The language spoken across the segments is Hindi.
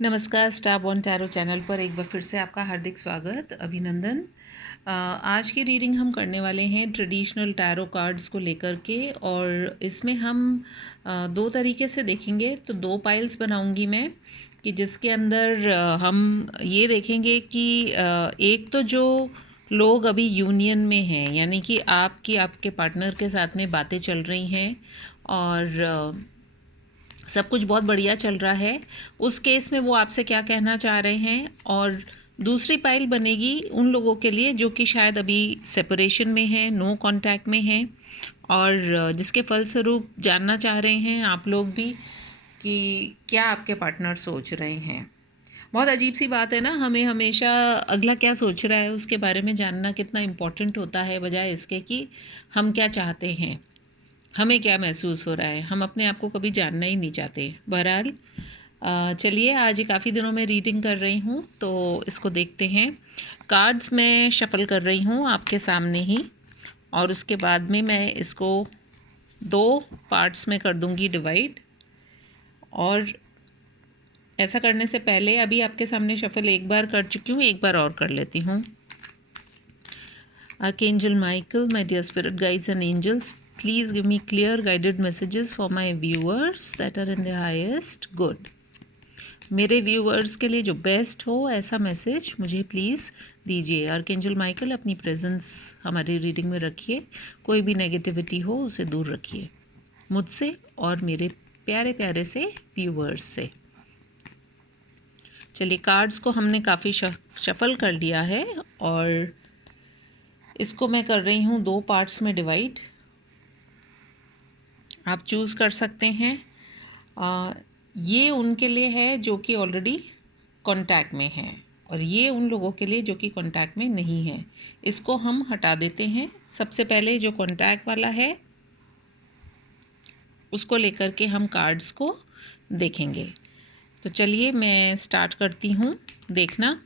नमस्कार, स्टार बॉर्न टैरो चैनल पर एक बार फिर से आपका हार्दिक स्वागत, अभिनंदन। आज की रीडिंग हम करने वाले हैं ट्रेडिशनल टैरो कार्ड्स को लेकर के, और इसमें हम दो तरीके से देखेंगे। तो दो पाइल्स बनाऊंगी मैं, कि जिसके अंदर हम ये देखेंगे कि एक तो जो लोग अभी यूनियन में हैं, यानी कि आपके पार्टनर के साथ में बातें चल रही हैं और सब कुछ बहुत बढ़िया चल रहा है, उस केस में वो आपसे क्या कहना चाह रहे हैं। और दूसरी पाइल बनेगी उन लोगों के लिए जो कि शायद अभी सेपरेशन में हैं, नो कांटेक्ट में हैं, और जिसके फलस्वरूप जानना चाह रहे हैं आप लोग भी कि क्या आपके पार्टनर सोच रहे हैं। बहुत अजीब सी बात है ना, हमें हमेशा अगला क्या सोच रहा है उसके बारे में जानना कितना इम्पोर्टेंट होता है, बजाय इसके कि हम क्या चाहते हैं, हमें क्या महसूस हो रहा है। हम अपने आप को कभी जानना ही नहीं चाहते। बहरहाल चलिए, आज ये काफ़ी दिनों में रीडिंग कर रही हूँ तो इसको देखते हैं। कार्ड्स मैं शफल कर रही हूँ आपके सामने ही, और उसके बाद में मैं इसको दो पार्ट्स में कर दूँगी डिवाइड। और ऐसा करने से पहले अभी आपके सामने शफल एक बार कर चुकी हूँ, एक बार और कर लेती हूँ। Archangel Michael, my dear spirit guides and angels, please give me clear guided messages for my viewers that are in the highest good. मेरे व्यूअर्स के लिए जो बेस्ट हो ऐसा मैसेज मुझे प्लीज़ दीजिए। आर्कएंजल माइकल, अपनी प्रेजेंस हमारी रीडिंग में रखिए, कोई भी नेगेटिविटी हो उसे दूर रखिए मुझसे और मेरे प्यारे प्यारे से व्यूअर्स से। चलिए, कार्ड्स को हमने काफ़ी शफल कर लिया है और इसको मैं कर रही हूँ दो पार्ट्स में डिवाइड। आप चूज़ कर सकते हैं। ये उनके लिए है जो कि ऑलरेडी कांटेक्ट में हैं, और ये उन लोगों के लिए जो कि कांटेक्ट में नहीं है। इसको हम हटा देते हैं। सबसे पहले जो कांटेक्ट वाला है उसको लेकर के हम कार्ड्स को देखेंगे। तो चलिए मैं स्टार्ट करती हूँ देखना।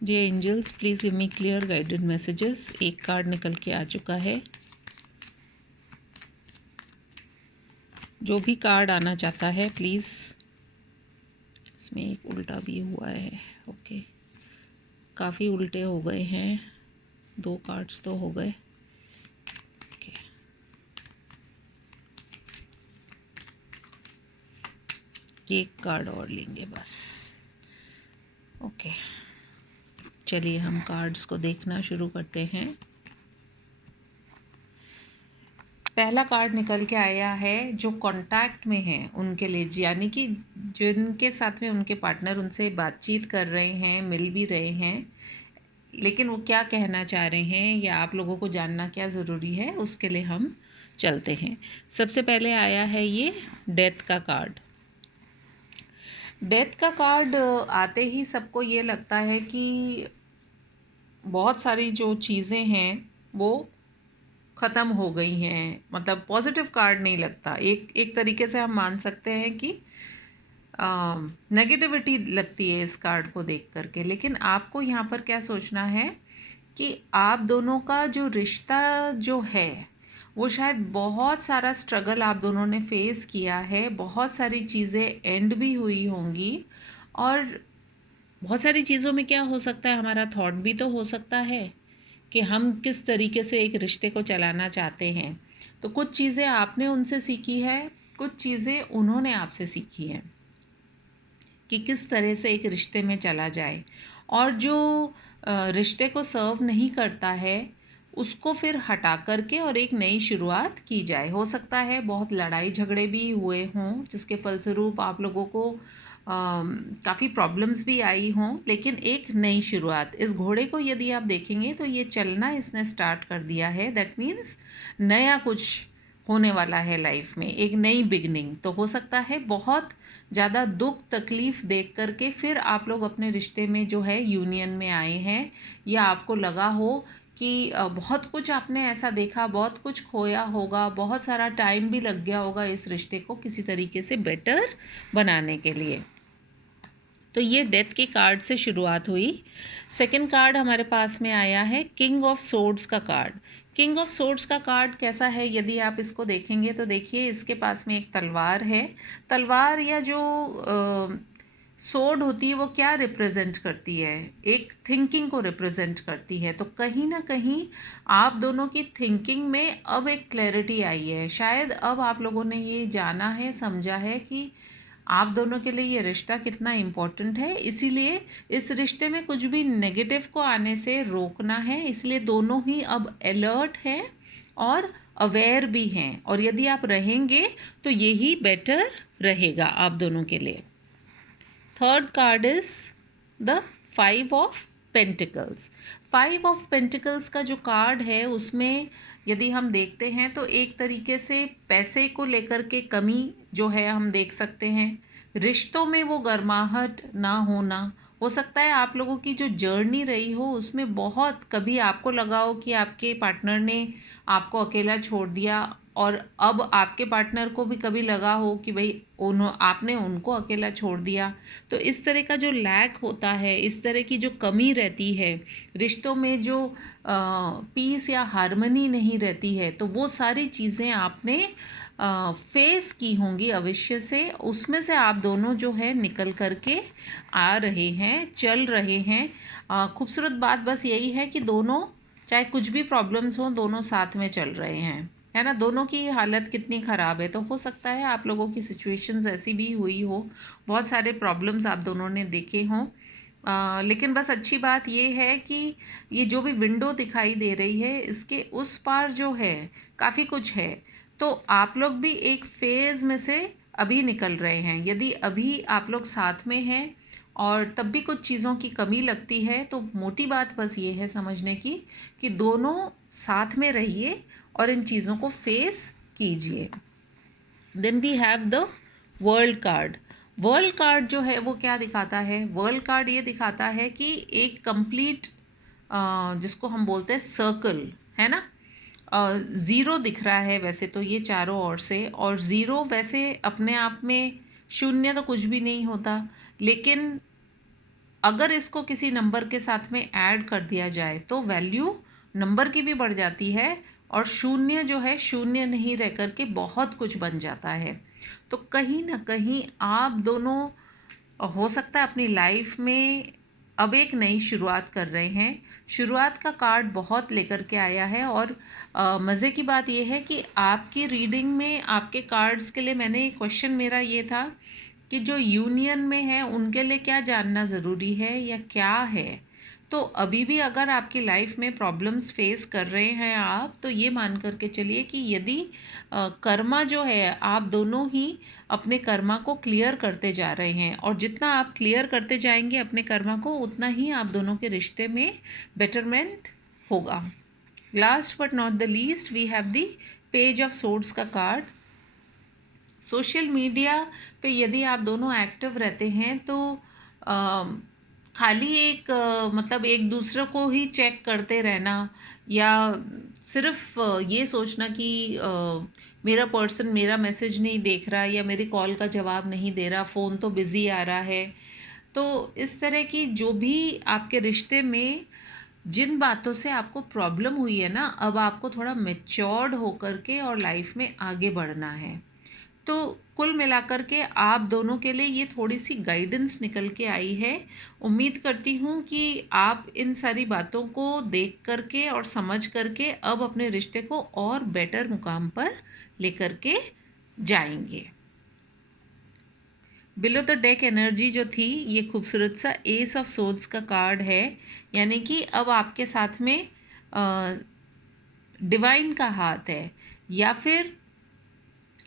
Dear angels, please give me clear guided messages. एक कार्ड निकल के आ चुका है। जो भी कार्ड आना चाहता है प्लीज़। इसमें एक उल्टा भी हुआ है। ओके, काफ़ी उल्टे हो गए हैं, दो कार्ड्स तो हो गए। ओके, एक कार्ड और लेंगे बस। ओके, चलिए हम कार्ड्स को देखना शुरू करते हैं। पहला कार्ड निकल के आया है जो कांटेक्ट में है उनके लिए, यानी कि जिनके साथ में उनके पार्टनर उनसे बातचीत कर रहे हैं, मिल भी रहे हैं, लेकिन वो क्या कहना चाह रहे हैं या आप लोगों को जानना क्या ज़रूरी है, उसके लिए हम चलते हैं। सबसे पहले आया है ये डेथ का कार्ड। डेथ का कार्ड आते ही सबको ये लगता है कि बहुत सारी जो चीज़ें हैं वो ख़त्म हो गई हैं, मतलब पॉजिटिव कार्ड नहीं लगता। एक तरीके से हम मान सकते हैं कि नेगेटिविटी लगती है इस कार्ड को देख करके। लेकिन आपको यहाँ पर क्या सोचना है कि आप दोनों का जो रिश्ता जो है वो शायद बहुत सारा स्ट्रगल आप दोनों ने फेस किया है, बहुत सारी चीज़ें एंड भी हुई होंगी, और बहुत सारी चीज़ों में क्या हो सकता है, हमारा थॉट भी तो हो सकता है कि हम किस तरीके से एक रिश्ते को चलाना चाहते हैं। तो कुछ चीज़ें आपने उनसे सीखी है, कुछ चीज़ें उन्होंने आपसे सीखी हैं कि किस तरह से एक रिश्ते में चला जाए, और जो रिश्ते को सर्व नहीं करता है उसको फिर हटा करके और एक नई शुरुआत की जाए। हो सकता है बहुत लड़ाई झगड़े भी हुए हों जिसके फलस्वरूप आप लोगों को काफ़ी प्रॉब्लम्स भी आई हों, लेकिन एक नई शुरुआत। इस घोड़े को यदि आप देखेंगे तो ये चलना इसने स्टार्ट कर दिया है। दैट मीन्स नया कुछ होने वाला है लाइफ में, एक नई बिगनिंग। तो हो सकता है बहुत ज़्यादा दुख तकलीफ़ देख करके फिर आप लोग अपने रिश्ते में जो है यूनियन में आए हैं, या आपको लगा हो कि बहुत कुछ आपने ऐसा देखा, बहुत कुछ खोया होगा, बहुत सारा टाइम भी लग गया होगा इस रिश्ते को किसी तरीके से बेटर बनाने के लिए। तो ये डेथ के कार्ड से शुरुआत हुई। सेकंड कार्ड हमारे पास में आया है किंग ऑफ सोर्ड्स का कार्ड। किंग ऑफ सोर्ड्स का कार्ड कैसा है, यदि आप इसको देखेंगे तो देखिए इसके पास में एक तलवार है। तलवार या जो सोर्ड होती है वो क्या रिप्रेजेंट करती है, एक थिंकिंग को रिप्रेजेंट करती है। तो कहीं ना कहीं आप दोनों की थिंकिंग में अब एक क्लैरिटी आई है। शायद अब आप लोगों ने ये जाना है, समझा है कि आप दोनों के लिए ये रिश्ता कितना इम्पोर्टेंट है। इसीलिए इस रिश्ते में कुछ भी नेगेटिव को आने से रोकना है। इसलिए दोनों ही अब अलर्ट हैं और अवेयर भी हैं, और यदि आप रहेंगे तो यही बेटर रहेगा आप दोनों के लिए। Third card is the 5 of pentacles. 5 of pentacles का जो कार्ड है उसमें यदि हम देखते हैं तो एक तरीके से पैसे को लेकर के कमी जो है हम देख सकते हैं। रिश्तों में वो गर्माहट ना होना हो सकता है। आप लोगों की जो जर्नी रही हो उसमें बहुत कभी आपको लगा हो कि आपके पार्टनर ने आपको अकेला छोड़ दिया, और अब आपके पार्टनर को भी कभी लगा हो कि भाई आपने उनको अकेला छोड़ दिया। तो इस तरह का जो लैक होता है, इस तरह की जो कमी रहती है रिश्तों में, जो पीस या हार्मनी नहीं रहती है, तो वो सारी चीज़ें आपने फेस की होंगी अवश्य से। उसमें से आप दोनों जो है निकल करके आ रहे हैं, चल रहे हैं। खूबसूरत बात बस यही है कि दोनों, चाहे कुछ भी प्रॉब्लम्स हो, दोनों साथ में चल रहे हैं, है ना। दोनों की हालत कितनी ख़राब है, तो हो सकता है आप लोगों की सिचुएशंस ऐसी भी हुई हो, बहुत सारे प्रॉब्लम्स आप दोनों ने देखे हों। लेकिन बस अच्छी बात ये है कि ये जो भी विंडो दिखाई दे रही है इसके उस पार जो है काफ़ी कुछ है। तो आप लोग भी एक फेज़ में से अभी निकल रहे हैं। यदि अभी आप लोग साथ में हैं और तब भी कुछ चीज़ों की कमी लगती है, तो मोटी बात बस ये है समझने की कि दोनों साथ में रहिए और इन चीज़ों को फेस कीजिए। Then we have the world card. World card जो है वो क्या दिखाता है, वर्ल्ड कार्ड ये दिखाता है कि एक कंप्लीट, जिसको हम बोलते हैं सर्कल, है ना। ज़ीरो दिख रहा है वैसे तो ये चारों ओर से, और ज़ीरो वैसे अपने आप में शून्य तो कुछ भी नहीं होता, लेकिन अगर इसको किसी नंबर के साथ में ऐड कर दिया जाए तो वैल्यू नंबर की भी बढ़ जाती है, और शून्य जो है शून्य नहीं रह कर के बहुत कुछ बन जाता है। तो कहीं ना कहीं आप दोनों हो सकता है अपनी लाइफ में अब एक नई शुरुआत कर रहे हैं। शुरुआत का कार्ड बहुत लेकर के आया है, और मज़े की बात यह है कि आपकी रीडिंग में आपके कार्ड्स के लिए मैंने क्वेश्चन मेरा ये था कि जो यूनियन में है उनके लिए क्या जानना ज़रूरी है या क्या है। तो अभी भी अगर आपकी लाइफ में प्रॉब्लम्स फेस कर रहे हैं आप, तो ये मान करके चलिए कि यदि कर्मा जो है, आप दोनों ही अपने कर्मा को क्लियर करते जा रहे हैं, और जितना आप क्लियर करते जाएंगे अपने कर्मा को, उतना ही आप दोनों के रिश्ते में बेटरमेंट होगा। Last but not the least we have the page of swords का कार्ड। सोशल मीडिया पे यदि आप दोनों एक्टिव रहते हैं तो खाली एक मतलब एक दूसरे को ही चेक करते रहना, या सिर्फ ये सोचना कि मेरा पर्सन मेरा मैसेज नहीं देख रहा, या मेरी कॉल का जवाब नहीं दे रहा, फ़ोन तो बिज़ी आ रहा है। तो इस तरह की जो भी आपके रिश्ते में जिन बातों से आपको प्रॉब्लम हुई है ना, अब आपको थोड़ा मैच्योर्ड होकर के और लाइफ में आगे बढ़ना है। तो कुल मिलाकर के आप दोनों के लिए ये थोड़ी सी गाइडेंस निकल के आई है। उम्मीद करती हूँ कि आप इन सारी बातों को देख करके और समझ करके अब अपने रिश्ते को और बेटर मुकाम पर लेकर के जाएंगे। बिलो द डेक एनर्जी जो थी, ये खूबसूरत सा एस ऑफ सोर्ड्स का कार्ड है, यानी कि अब आपके साथ में डिवाइन का हाथ है, या फिर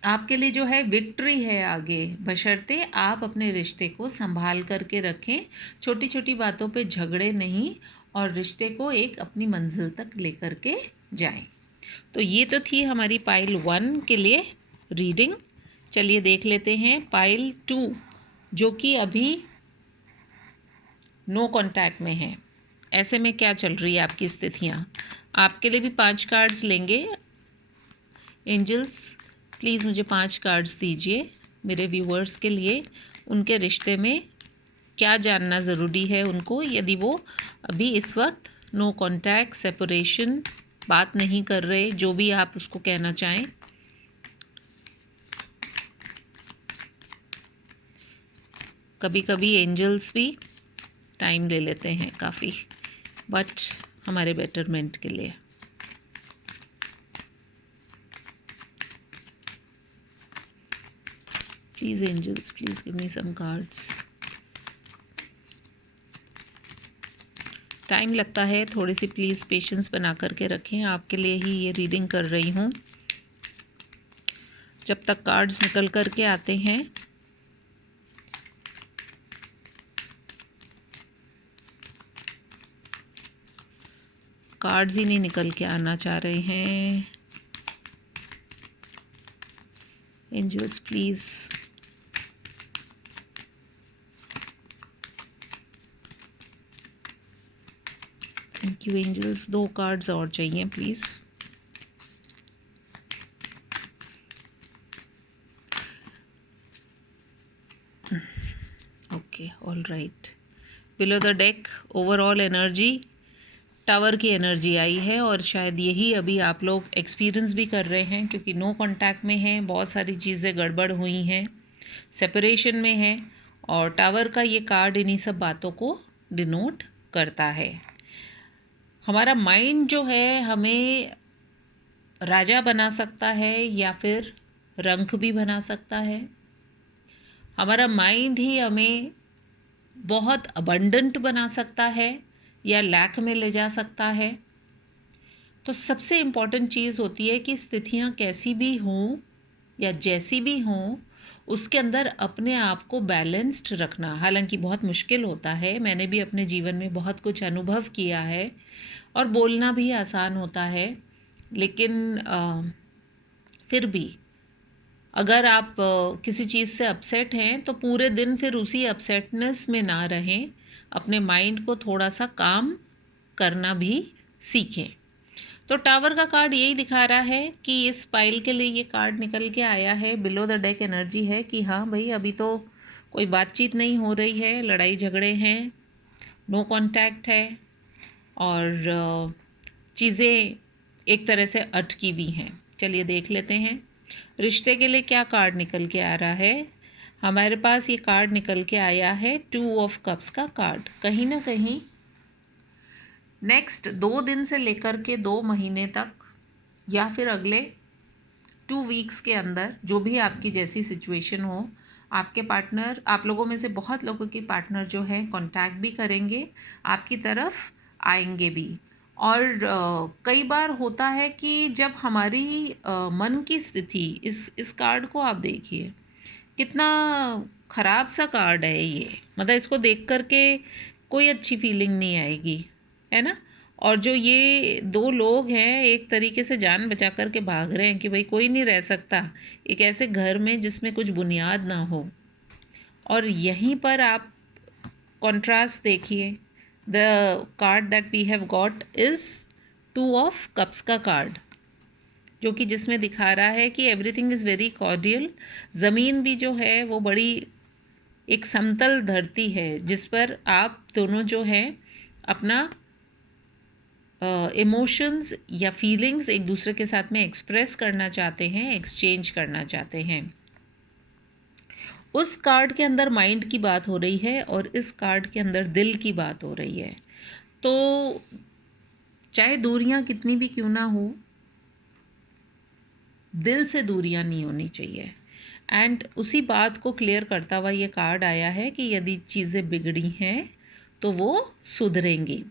आपके लिए जो है विक्ट्री है आगे, बशर्ते आप अपने रिश्ते को संभाल करके रखें, छोटी छोटी बातों पे झगड़े नहीं, और रिश्ते को एक अपनी मंजिल तक लेकर के जाएं। तो ये तो थी हमारी पाइल 1 के लिए रीडिंग। चलिए देख लेते हैं पाइल 2, जो कि अभी नो कांटेक्ट में है। ऐसे में क्या चल रही है आपकी स्थितियाँ। आपके लिए भी 5 कार्ड्स लेंगे। एंजल्स प्लीज़ मुझे 5 कार्ड्स दीजिए मेरे व्यूवर्स के लिए, उनके रिश्ते में क्या जानना ज़रूरी है उनको, यदि वो अभी इस वक्त नो कॉन्टैक्ट, सेपरेशन, बात नहीं कर रहे, जो भी आप उसको कहना चाहें। कभी कभी एंजल्स भी टाइम ले लेते हैं काफ़ी, बट हमारे बेटरमेंट के लिए। Please angels, please give me some cards. Time लगता है, थोड़ी सी प्लीज़ पेशेंस बना करके रखें, आपके लिए ही ये रीडिंग कर रही हूँ। जब तक कार्ड्स निकल कर के आते हैं, कार्ड्स ही नहीं निकल के आना चाह रहे हैं। Angels please, thank you angels. 2 cards और चाहिए please. Okay, all right. Below the deck overall energy, tower की एनर्जी आई है, और शायद यही अभी आप लोग एक्सपीरियंस भी कर रहे हैं, क्योंकि नो कांटेक्ट में हैं, बहुत सारी चीज़ें गड़बड़ हुई हैं, सेपरेशन में है, और टावर का ये कार्ड इन्हीं सब बातों को डिनोट करता है। हमारा माइंड जो है हमें राजा बना सकता है या फिर रंक भी बना सकता है। हमारा माइंड ही हमें बहुत अबंडेंट बना सकता है या लैक में ले जा सकता है। तो सबसे इम्पॉर्टेंट चीज़ होती है कि स्थितियाँ कैसी भी हों या जैसी भी हों, उसके अंदर अपने आप को बैलेंस्ड रखना। हालांकि बहुत मुश्किल होता है, मैंने भी अपने जीवन में बहुत कुछ अनुभव किया है, और बोलना भी आसान होता है, लेकिन फिर भी अगर आप किसी चीज़ से अपसेट हैं तो पूरे दिन फिर उसी अपसेटनेस में ना रहें, अपने माइंड को थोड़ा सा काम करना भी सीखें। तो टावर का कार्ड यही दिखा रहा है कि इस पाइल के लिए ये कार्ड निकल के आया है। बिलो द डेक एनर्जी है कि हाँ भाई, अभी तो कोई बातचीत नहीं हो रही है, लड़ाई झगड़े हैं, नो कांटेक्ट है, और चीज़ें एक तरह से अटकी हुई हैं। चलिए देख लेते हैं रिश्ते के लिए क्या कार्ड निकल के आ रहा है। हमारे पास ये कार्ड निकल के आया है 2 ऑफ कप्स का कार्ड। कहीं ना कहीं नेक्स्ट 2 दिन से लेकर के 2 महीने तक, या फिर अगले 2 वीक्स के अंदर, जो भी आपकी जैसी सिचुएशन हो, आपके पार्टनर, आप लोगों में से बहुत लोगों के पार्टनर जो है कांटेक्ट भी करेंगे, आपकी तरफ आएंगे भी। और कई बार होता है कि जब हमारी मन की स्थिति, इस कार्ड को आप देखिए, कितना ख़राब सा कार्ड है ये, मतलब इसको देख कर के कोई अच्छी फीलिंग नहीं आएगी, है ना। और जो ये 2 लोग हैं एक तरीके से जान बचा कर के भाग रहे हैं कि भाई कोई नहीं रह सकता एक ऐसे घर में जिसमें कुछ बुनियाद ना हो। और यहीं पर आप कॉन्ट्रास्ट देखिए, the card that we have got is 2 of cups का कार्ड, जो कि जिसमें दिखा रहा है कि एवरीथिंग इज़ वेरी कॉर्डियल। ज़मीन भी जो है वो बड़ी एक समतल धरती है, जिस पर आप दोनों जो हैं अपना इमोशंस या फीलिंग्स एक दूसरे के साथ में एक्सप्रेस करना चाहते हैं, एक्सचेंज करना चाहते हैं। उस कार्ड के अंदर माइंड की बात हो रही है और इस कार्ड के अंदर दिल की बात हो रही है। तो चाहे दूरियां कितनी भी क्यों ना हो, दिल से दूरियां नहीं होनी चाहिए। एंड उसी बात को क्लियर करता हुआ ये कार्ड आया है कि यदि चीज़ें बिगड़ी हैं तो वो सुधरेंगी,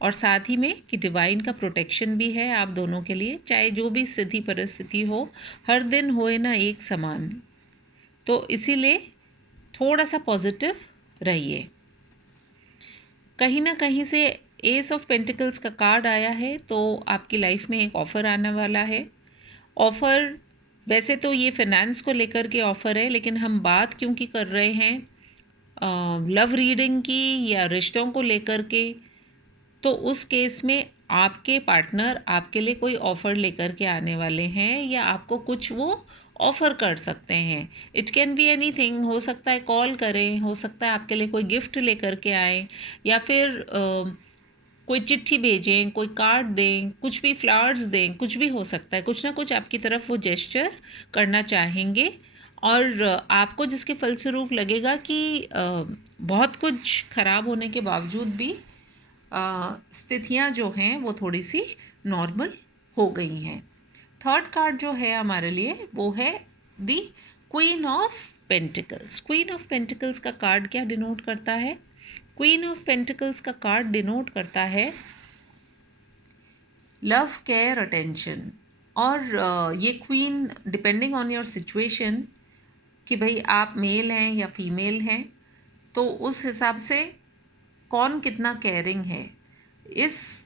और साथ ही में कि डिवाइन का प्रोटेक्शन भी है आप दोनों के लिए, चाहे जो भी स्थिति परिस्थिति हो, हर दिन होए ना एक समान। तो इसीलिए थोड़ा सा पॉजिटिव रहिए। कहीं ना कहीं से एस ऑफ पेंटिकल्स का कार्ड आया है, तो आपकी लाइफ में एक ऑफ़र आने वाला है। ऑफ़र वैसे तो ये फाइनेंस को लेकर के ऑफ़र है, लेकिन हम बात क्योंकि कर रहे हैं लव रीडिंग की या रिश्तों को लेकर के, तो उस केस में आपके पार्टनर आपके लिए कोई ऑफ़र लेकर के आने वाले हैं, या आपको कुछ वो ऑफ़र कर सकते हैं। इट कैन बी एनीथिंग, हो सकता है कॉल करें, हो सकता है आपके लिए कोई गिफ्ट लेकर के आएँ, या फिर कोई चिट्ठी भेजें, कोई कार्ड दें, कुछ भी फ्लावर्स दें, कुछ भी हो सकता है। कुछ ना कुछ आपकी तरफ वो जेस्चर करना चाहेंगे, और आपको जिसके फलस्वरूप लगेगा कि बहुत कुछ ख़राब होने के बावजूद भी स्थितियाँ जो हैं वो थोड़ी सी नॉर्मल हो गई हैं। थर्ड कार्ड जो है हमारे लिए वो है the queen of pentacles. Queen of pentacles का कार्ड क्या डिनोट करता है? क्वीन ऑफ पेंटिकल्स का कार्ड डिनोट करता है लव, केयर, अटेंशन। और ये queen depending on your situation कि भाई आप मेल हैं या फीमेल हैं, तो उस हिसाब से कौन कितना केयरिंग है, इस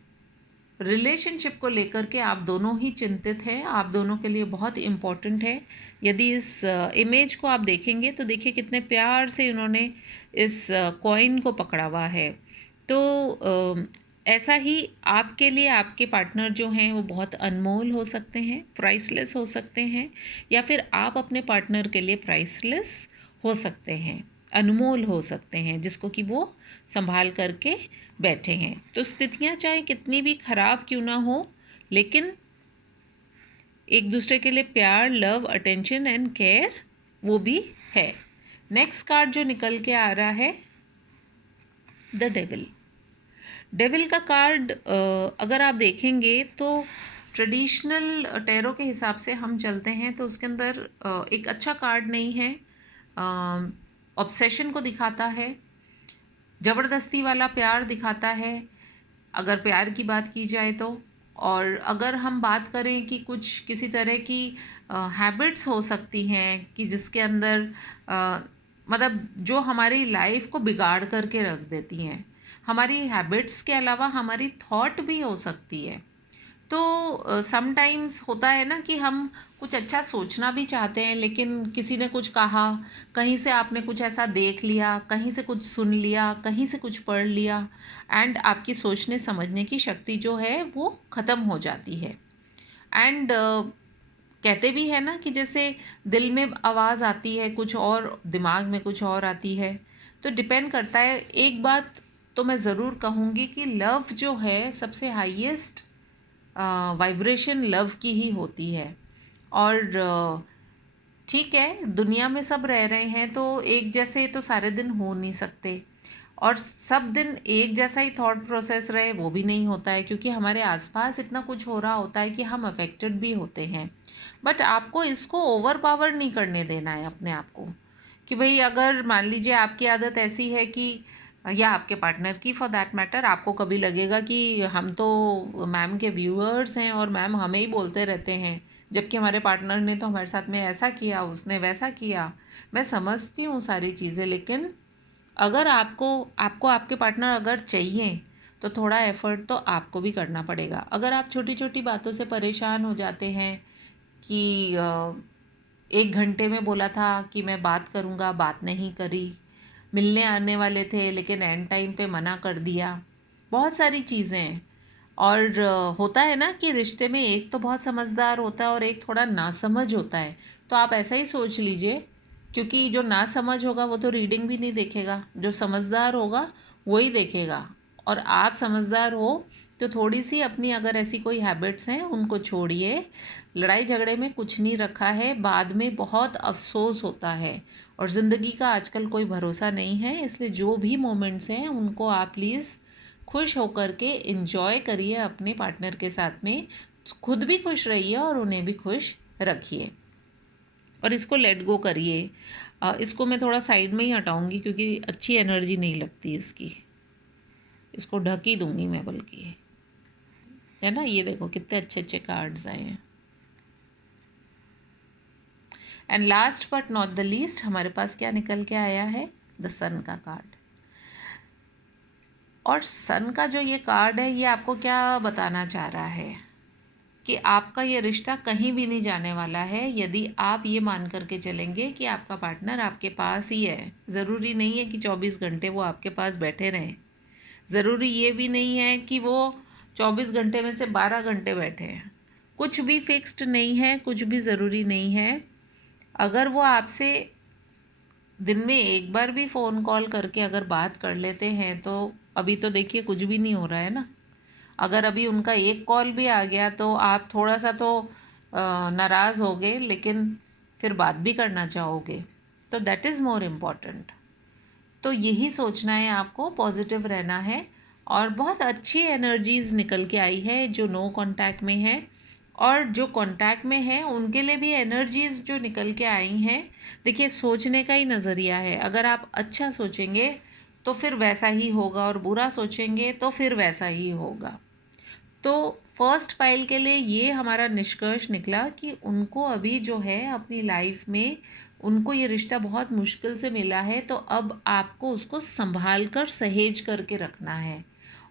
रिलेशनशिप को लेकर के आप दोनों ही चिंतित हैं, आप दोनों के लिए बहुत इम्पॉर्टेंट है। यदि इस इमेज को आप देखेंगे तो देखिए कितने प्यार से इन्होंने इस कॉइन को पकड़ा हुआ है। तो ऐसा ही आपके लिए आपके पार्टनर जो हैं वो बहुत अनमोल हो सकते हैं, प्राइसलेस हो सकते हैं, या फिर आप अपने पार्टनर के लिए प्राइसलेस हो सकते हैं, अनमोल हो सकते हैं, जिसको कि वो संभाल करके बैठे हैं। तो स्थितियाँ चाहे कितनी भी ख़राब क्यों ना हो, लेकिन एक दूसरे के लिए प्यार, लव, अटेंशन एंड केयर वो भी है। नेक्स्ट कार्ड जो निकल के आ रहा है द डेविल। डेविल का कार्ड अगर आप देखेंगे तो ट्रेडिशनल टैरो के हिसाब से हम चलते हैं तो उसके अंदर एक अच्छा कार्ड नहीं है। ऑब्सेशन को दिखाता है, ज़बरदस्ती वाला प्यार दिखाता है अगर प्यार की बात की जाए तो। और अगर हम बात करें कि कुछ किसी तरह की हैबिट्स हो सकती हैं कि जिसके अंदर मतलब जो हमारी लाइफ को बिगाड़ करके रख देती हैं, हमारी हैबिट्स के अलावा हमारी थॉट भी हो सकती है। तो समटाइम्स होता है ना कि हम कुछ अच्छा सोचना भी चाहते हैं, लेकिन किसी ने कुछ कहा, कहीं से आपने कुछ ऐसा देख लिया, कहीं से कुछ सुन लिया, कहीं से कुछ पढ़ लिया, एंड आपकी सोचने समझने की शक्ति जो है वो ख़त्म हो जाती है। एंड कहते भी है ना कि जैसे दिल में आवाज़ आती है कुछ और, दिमाग में कुछ और आती है। तो डिपेंड करता है। एक बात तो मैं ज़रूर कहूँगी कि लव जो है सबसे हाईएस्ट वाइब्रेशन लव की ही होती है। और ठीक है, दुनिया में सब रह रहे हैं तो एक जैसे तो सारे दिन हो नहीं सकते, और सब दिन एक जैसा ही थॉट प्रोसेस रहे वो भी नहीं होता है, क्योंकि हमारे आसपास इतना कुछ हो रहा होता है कि हम अफेक्टेड भी होते हैं। बट आपको इसको ओवर पावर नहीं करने देना है अपने आप को, कि भाई अगर मान लीजिए आपकी आदत ऐसी है कि, या आपके पार्टनर की फॉर दैट मैटर, आपको कभी लगेगा कि हम तो मैम के व्यूअर्स हैं और मैम हमें ही बोलते रहते हैं, जबकि हमारे पार्टनर ने तो हमारे साथ में ऐसा किया, उसने वैसा किया। मैं समझती हूँ सारी चीज़ें, लेकिन अगर आपको आपको आपके पार्टनर अगर चाहिए तो थोड़ा एफर्ट तो आपको भी करना पड़ेगा। अगर आप छोटी छोटी बातों से परेशान हो जाते हैं कि 1 घंटे में बोला था कि मैं बात करूँगा, बात नहीं करी, मिलने आने वाले थे लेकिन एंड टाइम पे मना कर दिया, बहुत सारी चीज़ें हैं। और होता है ना कि रिश्ते में एक तो बहुत समझदार होता है और एक थोड़ा नासमझ होता है। तो आप ऐसा ही सोच लीजिए, क्योंकि जो नासमझ होगा वो तो रीडिंग भी नहीं देखेगा, जो समझदार होगा वही देखेगा। और आप समझदार हो तो थोड़ी सी अपनी अगर ऐसी कोई हैबिट्स हैं उनको छोड़िए। लड़ाई झगड़े में कुछ नहीं रखा है, बाद में बहुत अफसोस होता है, और ज़िंदगी का आजकल कोई भरोसा नहीं है। इसलिए जो भी मोमेंट्स हैं उनको आप प्लीज़ खुश होकर के इन्जॉय करिए अपने पार्टनर के साथ में, खुद भी खुश रहिए और उन्हें भी खुश रखिए, और इसको लेट गो करिए। इसको मैं थोड़ा साइड में ही हटाऊंगी क्योंकि अच्छी एनर्जी नहीं लगती इसकी, इसको ढक ही दूंगी मैं, बल्कि है ना। ये देखो कितने अच्छे अच्छे कार्ड्स आए हैं। And last but not the least हमारे पास क्या निकल के आया है? द सन का कार्ड। और सन का जो ये कार्ड है ये आपको क्या बताना चाह रहा है कि आपका ये रिश्ता कहीं भी नहीं जाने वाला है, यदि आप ये मान करके चलेंगे कि आपका पार्टनर आपके पास ही है। ज़रूरी नहीं है कि 24 घंटे वो आपके पास बैठे रहें, ज़रूरी ये भी नहीं है कि वो 24 घंटे में से 12 घंटे बैठे हैं। कुछ भी फिक्स्ड नहीं है, कुछ भी ज़रूरी नहीं है। अगर वो आपसे दिन में एक बार भी फ़ोन कॉल करके अगर बात कर लेते हैं तो अभी तो देखिए कुछ भी नहीं हो रहा है ना। अगर अभी उनका एक कॉल भी आ गया तो आप थोड़ा सा तो नाराज़ होगे, लेकिन फिर बात भी करना चाहोगे, तो दैट इज़ मोर इम्पॉर्टेंट। तो यही सोचना है आपको, पॉजिटिव रहना है। और बहुत अच्छी एनर्जीज़ निकल के आई है जो नो कांटेक्ट में है, और जो कांटेक्ट में है उनके लिए भी एनर्जीज़ जो निकल के आई हैं। देखिए, सोचने का ही नज़रिया है। अगर आप अच्छा सोचेंगे तो फिर वैसा ही होगा, और बुरा सोचेंगे तो फिर वैसा ही होगा। तो फर्स्ट पाइल के लिए ये हमारा निष्कर्ष निकला कि उनको अभी जो है अपनी लाइफ में, उनको ये रिश्ता बहुत मुश्किल से मिला है, तो अब आपको उसको संभाल कर सहेज करके रखना है।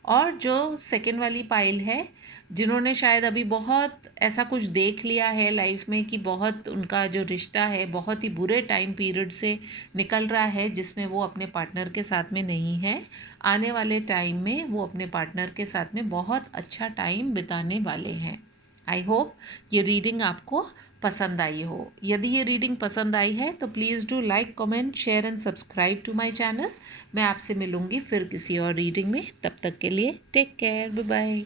और जो सेकेंड वाली पाइल है, जिन्होंने शायद अभी बहुत ऐसा कुछ देख लिया है लाइफ में कि बहुत उनका जो रिश्ता है बहुत ही बुरे टाइम पीरियड से निकल रहा है, जिसमें वो अपने पार्टनर के साथ में नहीं है, आने वाले टाइम में वो अपने पार्टनर के साथ में बहुत अच्छा टाइम बिताने वाले हैं। आई होप ये रीडिंग आपको पसंद आई हो। यदि ये रीडिंग पसंद आई है तो please do like, comment, share and subscribe to my channel. मैं आपसे मिलूँगी फिर किसी और रीडिंग में। तब तक के लिए टेक केयर, बाय बाय।